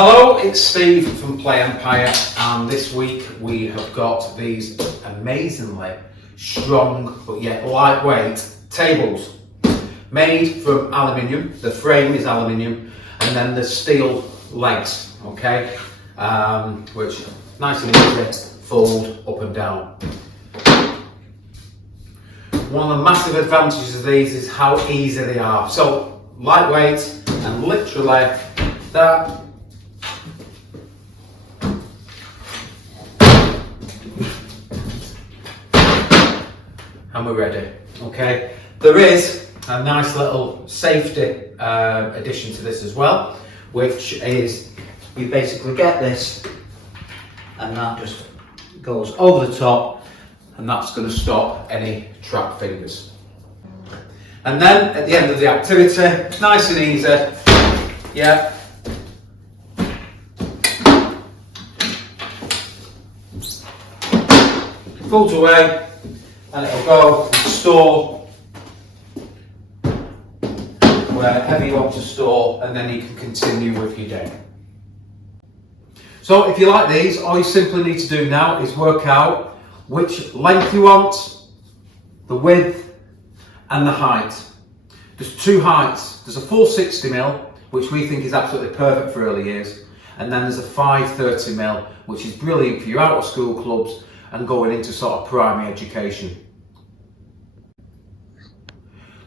Hello, it's Steve from Play.Empire, and this week we have got these amazingly strong but yet lightweight tables made from aluminium. The frame is aluminium and then the steel legs, okay, which nice and easy fold up and down. One of the massive advantages of these is how easy they are. So lightweight and literally that. And we're ready. Okay, there is a nice little safety addition to this as well, which is you basically get this and that just goes over the top, and that's going to stop any trap fingers. And then at the end of the activity, nice and easy, yeah, folds away and it'll go and store wherever you want to store, and then you can continue with your day. So if you like these, all you simply need to do now is work out which length you want, the width and the height. There's two heights. There's a 460mm, which we think is absolutely perfect for early years, and then there's a 530mm, which is brilliant for your out of school clubs and going into sort of primary education.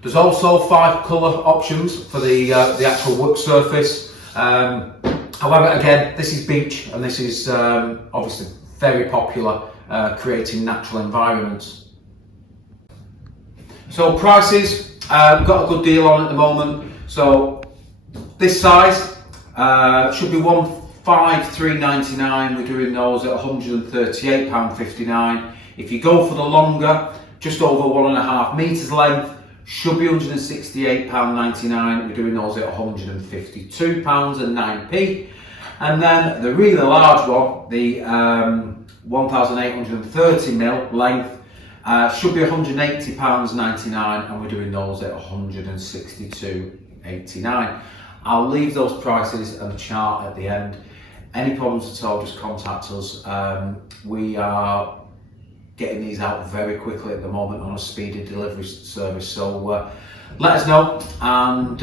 There's also 5 colour options for the actual work surface. However, again, this is beach, and this is obviously very popular, creating natural environments. So prices, we've got a good deal on at the moment. So this size should be £153.99. We're doing those at £138.59. If you go for the longer, just over 1.5 metres length, should be £168.99. We're doing those at £152.09. And then the really large one, the 1830mm length, should be £180.99, and we're doing those at £162.89. I'll leave those prices and the chart at the end. Any problems at all, just contact us. We are getting these out very quickly at the moment on a speedy delivery service. So let us know, and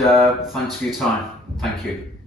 thanks for your time. Thank you.